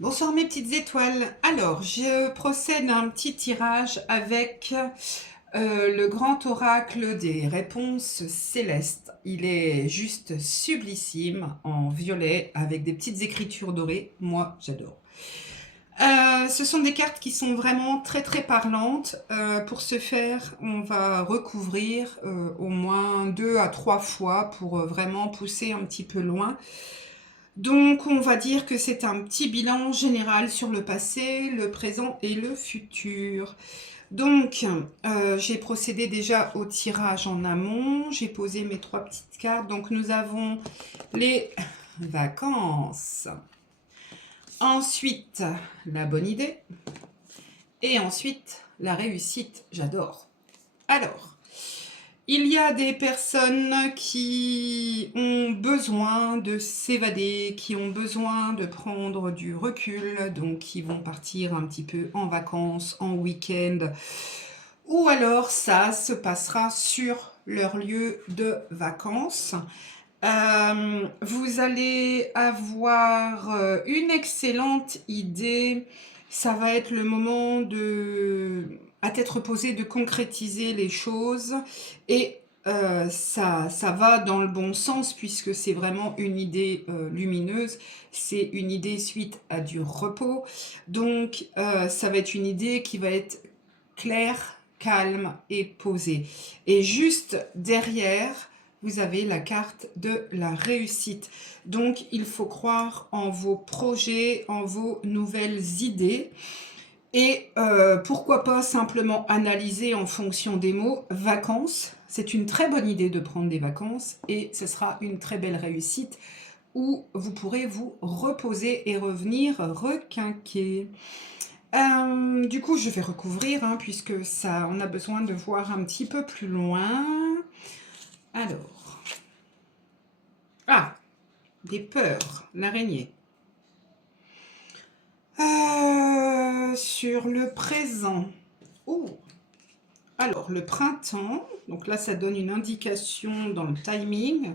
Bonsoir mes petites étoiles. Alors, je procède à un petit tirage avec le grand oracle des réponses célestes. Il est juste sublissime en violet avec des petites écritures dorées. Moi, j'adore. Ce sont des cartes qui sont vraiment très très parlantes. Pour ce faire, on va recouvrir au moins 2 à 3 fois pour vraiment pousser un petit peu loin. Donc, on va dire que c'est un petit bilan général sur le passé, le présent et le futur. Donc, j'ai procédé déjà au tirage en amont. J'ai posé mes 3 petites cartes. Donc, nous avons les vacances. Ensuite, la bonne idée. Et ensuite, la réussite. J'adore. Alors, il y a des personnes qui ont besoin de s'évader, qui ont besoin de prendre du recul, donc qui vont partir un petit peu en vacances, en week-end, ou alors ça se passera sur leur lieu de vacances. Vous allez avoir une excellente idée. Ça va être le moment à tête reposée de concrétiser les choses et ça va dans le bon sens puisque c'est vraiment une idée lumineuse. C'est une idée suite à du repos. Donc, ça va être une idée qui va être claire, calme et posée. Et juste derrière, vous avez la carte de la réussite. Donc, il faut croire en vos projets, en vos nouvelles idées. Et pourquoi pas simplement analyser en fonction des mots. Vacances, c'est une très bonne idée de prendre des vacances et ce sera une très belle réussite où vous pourrez vous reposer et revenir requinquer. Du coup, je vais recouvrir hein, puisque ça, on a besoin de voir un petit peu plus loin. Alors, des peurs, l'araignée. Sur le présent. Oh, alors le printemps. Donc là, ça donne une indication dans le timing.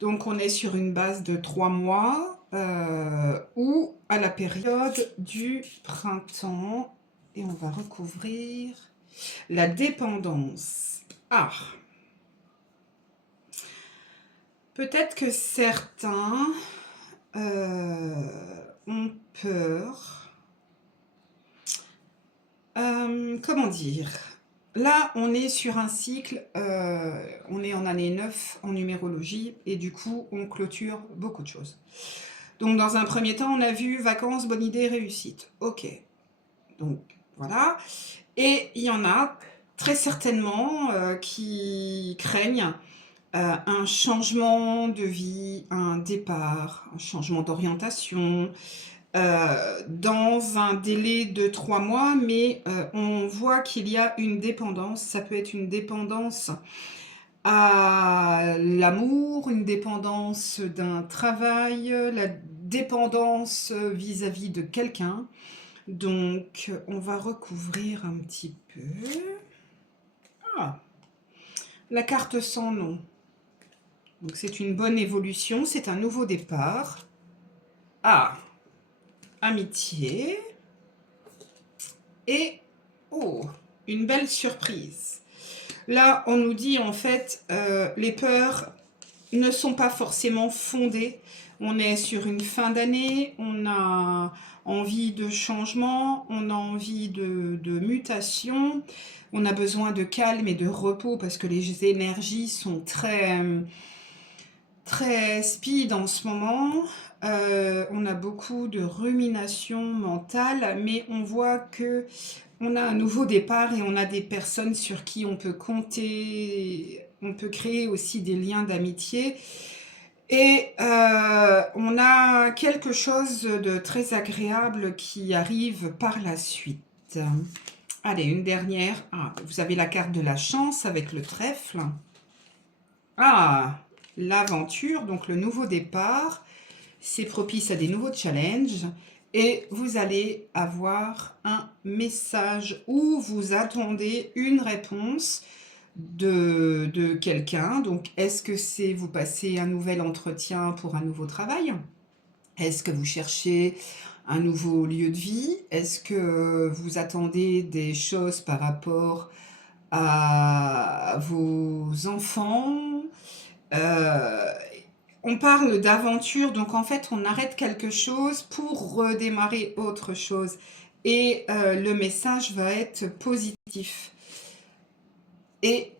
Donc on est sur une base de 3 mois ou à la période du printemps. Et on va recouvrir la dépendance. Ah, peut-être que certains ont peur. Comment dire? Là, on est sur un cycle, on est en année 9 en numérologie et du coup, on clôture beaucoup de choses. Donc, dans un premier temps, on a vu vacances, bonne idée, réussite. Ok. Donc, voilà. Et il y en a très certainement qui craignent un changement de vie, un départ, un changement d'orientation, dans un délai de 3 mois, mais on voit qu'il y a une dépendance. Ça peut être une dépendance à l'amour, une dépendance d'un travail, la dépendance vis-à-vis de quelqu'un. Donc, on va recouvrir un petit peu. Ah, la carte sans nom. Donc, c'est une bonne évolution, c'est un nouveau départ. Ah, amitié. Et, oh, une belle surprise. Là, on nous dit en fait, les peurs ne sont pas forcément fondées. On est sur une fin d'année, on a envie de changement, on a envie de mutation, on a besoin de calme et de repos parce que les énergies sont très speed en ce moment. On a beaucoup de rumination mentale, mais on voit que on a un nouveau départ et on a des personnes sur qui on peut compter. On peut créer aussi des liens d'amitié. Et on a quelque chose de très agréable qui arrive par la suite. Allez, une dernière. Ah, vous avez la carte de la chance avec le trèfle. Ah, l'aventure, donc le nouveau départ. C'est propice à des nouveaux challenges. Et vous allez avoir un message où vous attendez une réponse de quelqu'un. Donc, est-ce que c'est vous passez un nouvel entretien pour un nouveau travail? Est-ce que vous cherchez un nouveau lieu de vie? Est-ce que vous attendez des choses par rapport à vos enfants? Heu, on parle d'aventure, donc en fait, on arrête quelque chose pour redémarrer autre chose et le message va être positif et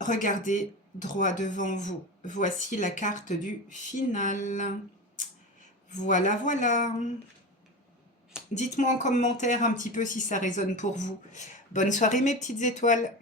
regardez droit devant vous. Voici la carte du final. Voilà, voilà. Dites-moi en commentaire un petit peu si ça résonne pour vous. Bonne soirée mes petites étoiles.